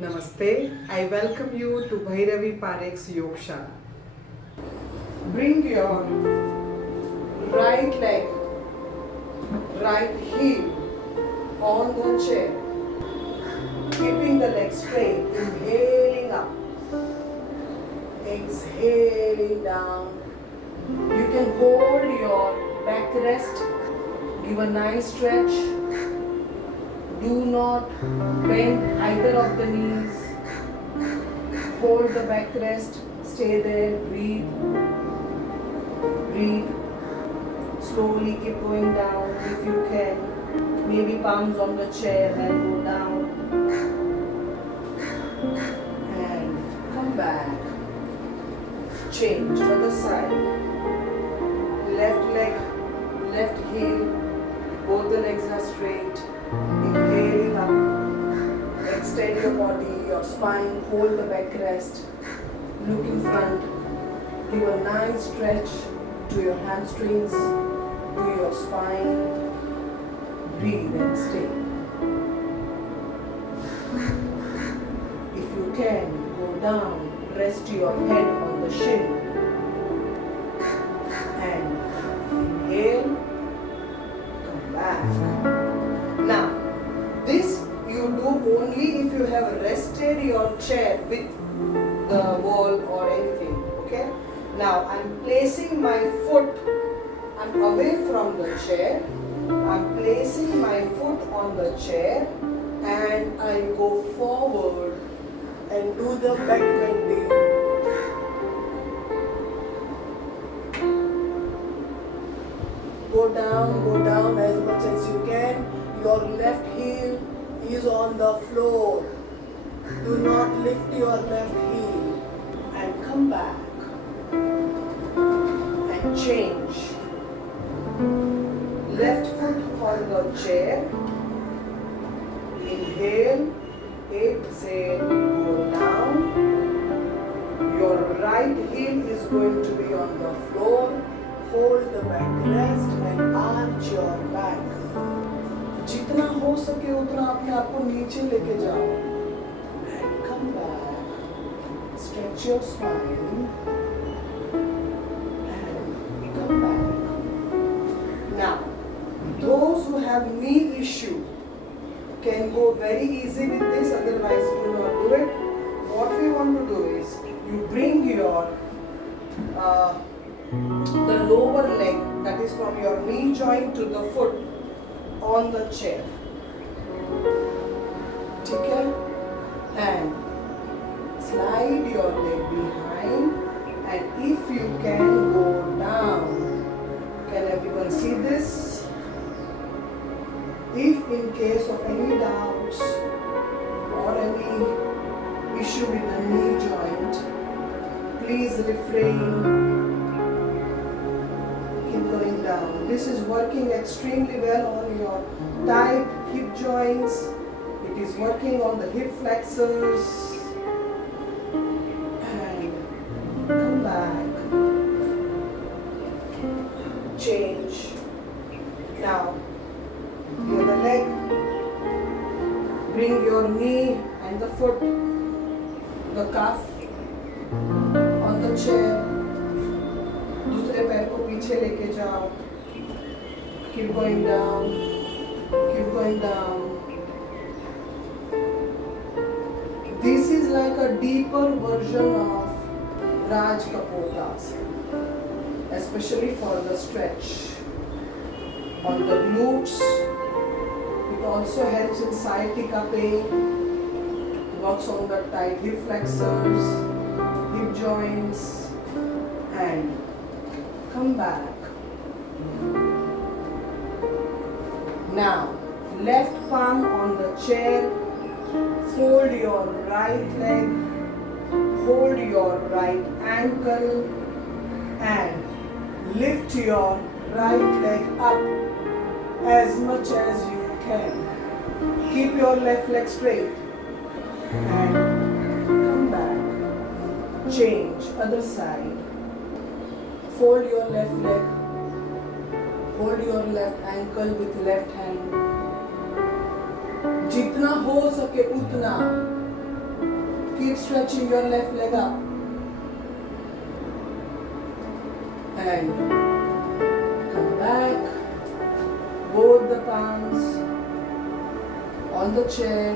Namaste. I welcome you to Bhairavi Parekh's Yogshala. Bring your right leg, right heel on the chair, keeping the leg straight, inhaling up, exhaling down. You can hold your backrest, give a nice stretch. Do not bend either of the knees. Hold the backrest, stay there, breathe. Breathe. Slowly keep going down if you can. Maybe palms on the chair and go down. And come back. Change other side. Left leg, left heel. Both the legs are straight. Inhaling up. Extend your body, your spine. Hold the backrest. Look in front. Give a nice stretch to your hamstrings, to your spine. Breathe and stay. If you can, go down. Rest your head on the shin. And inhale. Come back. Now, this you do only if you have rested your chair with the wall or anything. Okay? Now, I'm placing my foot, I'm away from the chair. I'm placing my foot on the chair and I go forward and do the back bending. Go down as much as you can. Your left heel is on the floor. Do not lift your left heel. And come back. And change. Left foot on the chair. Inhale. Exhale. Go down. Your right heel is going to be on the floor. Hold the backrest and arch your back. जितना हो सके उतना अपने आप को नीचे लेके जाओ. And come back. Stretch your spine. And come back. Now, those who have knee issue can go very easy with this, otherwise do not do it. What we want to do is, you bring your the lower leg, that is from your knee joint to the foot, on the chair. Okay? And slide your leg behind, and if you can, go down. Can everyone see this? If in case of any doubts or any issue with the knee joint, please refrain. Keep going down. This is working extremely well on your tight hip joints. It is working on the hip flexors. And come back. Change. Now, the other leg. Bring your knee and the foot, the calf on the chair. दूसरे पैर को पीछे लेके जाओ. Keep going down. Keep going down. This is like a deeper version of Raj Kapotasana, especially for the stretch on the glutes. It also helps in sciatica pain. Works on the tight hip flexors, hip joints, and come back. Now, left palm on the chair, fold your right leg, hold your right ankle, and lift your right leg up as much as you can. Keep your left leg straight and come back. Change, other side. Fold your left leg. Hold your left ankle with left hand. जितना हो सके उतना Keep stretching your left leg up. And come back. Both the palms on the chair.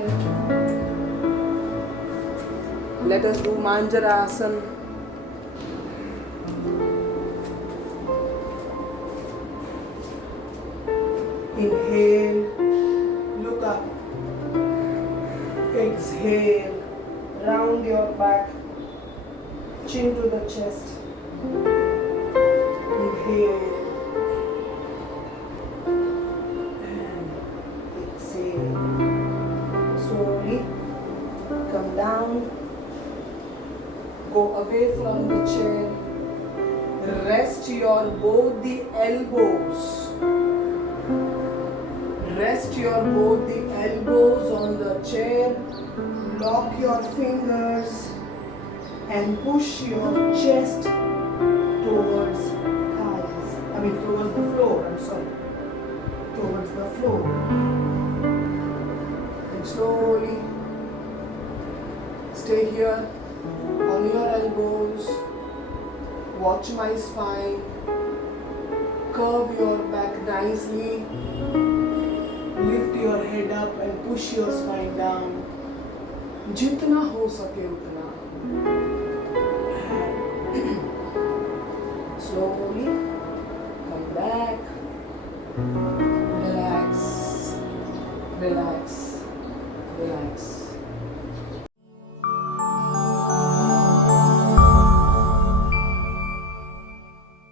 Let us do Manjarasana. Inhale, look up. Exhale, round your back, chin to the chest. Inhale and exhale. Slowly come down, go away from the chair. Rest your both the elbows. Rest your both the elbows on the chair. Lock your fingers and push your chest towards thighs. Towards the floor. Towards the floor. And slowly stay here on your elbows. Watch my spine. Curve your back nicely. Lift your head up and push your spine down. जितना हो सके उतना. Slowly come back.